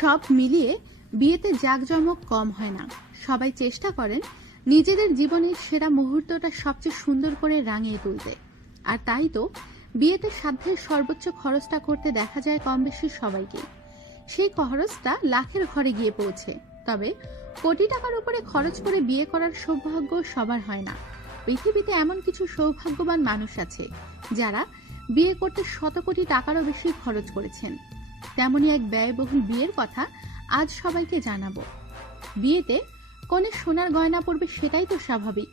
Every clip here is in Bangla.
সব মিলিয়ে বিয়েতে জাঁকজমক কম হয় না। সবাই চেষ্টা করেন নিজেদের জীবনের সেরা মুহূর্তটা সবচেয়ে সুন্দর করে রাঙিয়ে তুলতে। আর তাই তো বিয়েতে সাধ্যের সর্বোচ্চ খরচটা করতে দেখা যায় কম বেশি সবাইকে। সেই খরচটা লাখের ঘরে গিয়ে পৌঁছে। তবে কোটি টাকার উপরে খরচ করে বিয়ে করার সৌভাগ্য সবার হয় না। পৃথিবীতে এমন কিছু সৌভাগ্যবান মানুষ আছে যারা বিয়ে করতে শত কোটি টাকারও বেশি খরচ করেছেন। তেমনই এক ব্যয়বহুল বিয়ের কথা আজ সবাইকে জানাব। বিয়েতে কনে সোনার গয়না পরবে সেটাই তো স্বাভাবিক।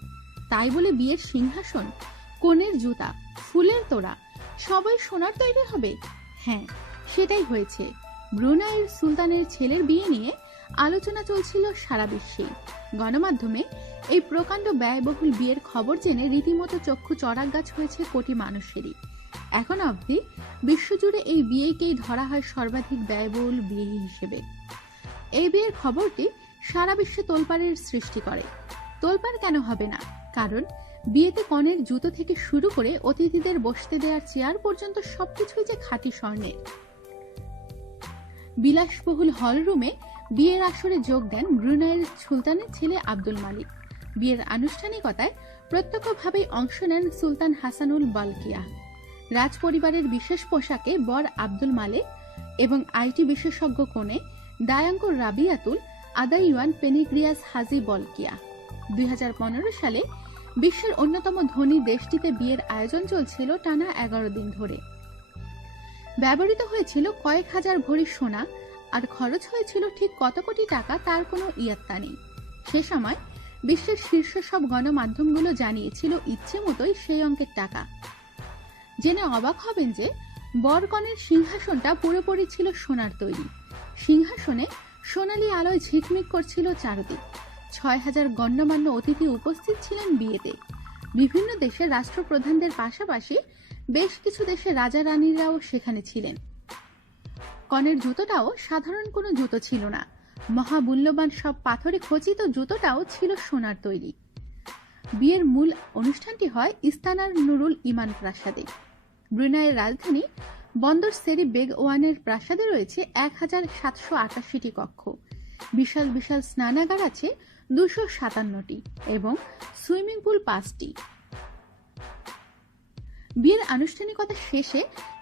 তাই বলে বিয়ের সিংহাসন, কনের জুতা, ফুলের তোড়া, সবাই সোনার তৈরি হবে? হ্যাঁ সেটাই হয়েছে। ব্রুনাইয়ের সুলতানের ছেলের বিয়ে নিয়ে আলোচনা চলছিল সারা বিশ্বেই গণমাধ্যমে এই প্রকাণ্ড ব্যয়বহুল বিয়ের খবর জেনে রীতিমতো চক্ষু চড়াক গাছ হয়েছে কোটি মানুষেরই। এখন অবধি বিশ্বজুড়ে এই বিয়েকেই ধরা হয় সর্বাধিক ব্যয়বহুল বিয়ে হিসেবে। এই বিয়ের খবরটি সারা বিশ্বে তোলপাড়ের সৃষ্টি করে। তোলপাড় কেন হবে না? কারণ বিয়েতে কনের জুতো থেকে শুরু করে অতিথিদের বসতে দেওয়ার চেয়ার পর্যন্ত সবকিছুই যে খাঁটি স্বর্ণের। বিলাসবহুল হলরুমে বিয়ের আসরে যোগ দেন ব্রুনাইয়ের সুলতানের ছেলে আব্দুল মালিক। বিয়ের আনুষ্ঠানিকতায় প্রত্যক্ষভাবেই অংশ নেন সুলতান হাসানুল বালকিয়া। রাজ পরিবারের বিশেষ পোশাকে বর আব্দুল মালিক এবং আইটি বিশেষজ্ঞ কোণে দায়াঙ্কুর রাবিয়াতুল আদাইওয়ান পেনিগ্রিয়াস হাজি বলকিয়া। দুই হাজার পনেরো সালে বিশ্বের অন্যতম ধনী দেশটিতে বিয়ের আয়োজন চলছিল টানা এগারো দিন ধরে। ব্যবহৃত হয়েছিল কয়েক হাজার ভরি সোনা আর খরচ হয়েছিল ঠিক কত কোটি টাকা তার কোনো ইয়াত্তা নেই। সে সময় বিশ্বের শীর্ষ সব গণমাধ্যমগুলো জানিয়েছিল ইচ্ছে মতোই সেই অঙ্কের টাকা। জেনে অবাক হবেন যে বরকনের সিংহাসনটা পুরোপুরি ছিল সোনার তৈরি। সিংহাসনে সোনালি আলোয় ঝিকমিক করছিল চারদিক ছয় হাজার গণ্যমান্য অতিথি উপস্থিত ছিলেন বিয়েতে। বিভিন্ন দেশের রাষ্ট্রপ্রধানদের পাশাপাশি বেশ কিছু দেশের রাজা রানীরাও সেখানে ছিলেন। কনের জুতোটাও সাধারণ কোনো জুতো ছিল না। মহামূল্যবান সব পাথরে খচিত জুতোটাও ছিল সোনার তৈরি। বিয়ের মূল অনুষ্ঠানটি হয় ইস্তানার নুরুল ইমান প্রাসাদে। ব্রুনাইয়ের রাজধানী বন্দর সেরি বেগ ওয়ানের প্রাসাদে রয়েছে এক হাজার সাতশো আটাশিটি কক্ষ। বিশাল বিশাল স্নানাগার আছে দুশো সাতান্নটি এবং সুইমিং পুল পাঁচটি। বিয়ের আনুষ্ঠানিকতা শেষে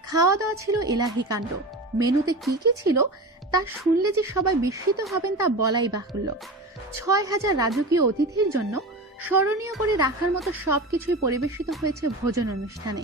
খাওয়া দাওয়া ছিল এলাহি কাণ্ড। মেনুতে কি কি ছিল তা শুনলে যে সবাই বিস্মিত হবেন তা বলাই বাহুল্য। ছয় হাজার রাজকীয় অতিথির জন্য স্মরণীয় করে রাখার মতো সবকিছুই পরিবেশিত হয়েছে ভোজন অনুষ্ঠানে।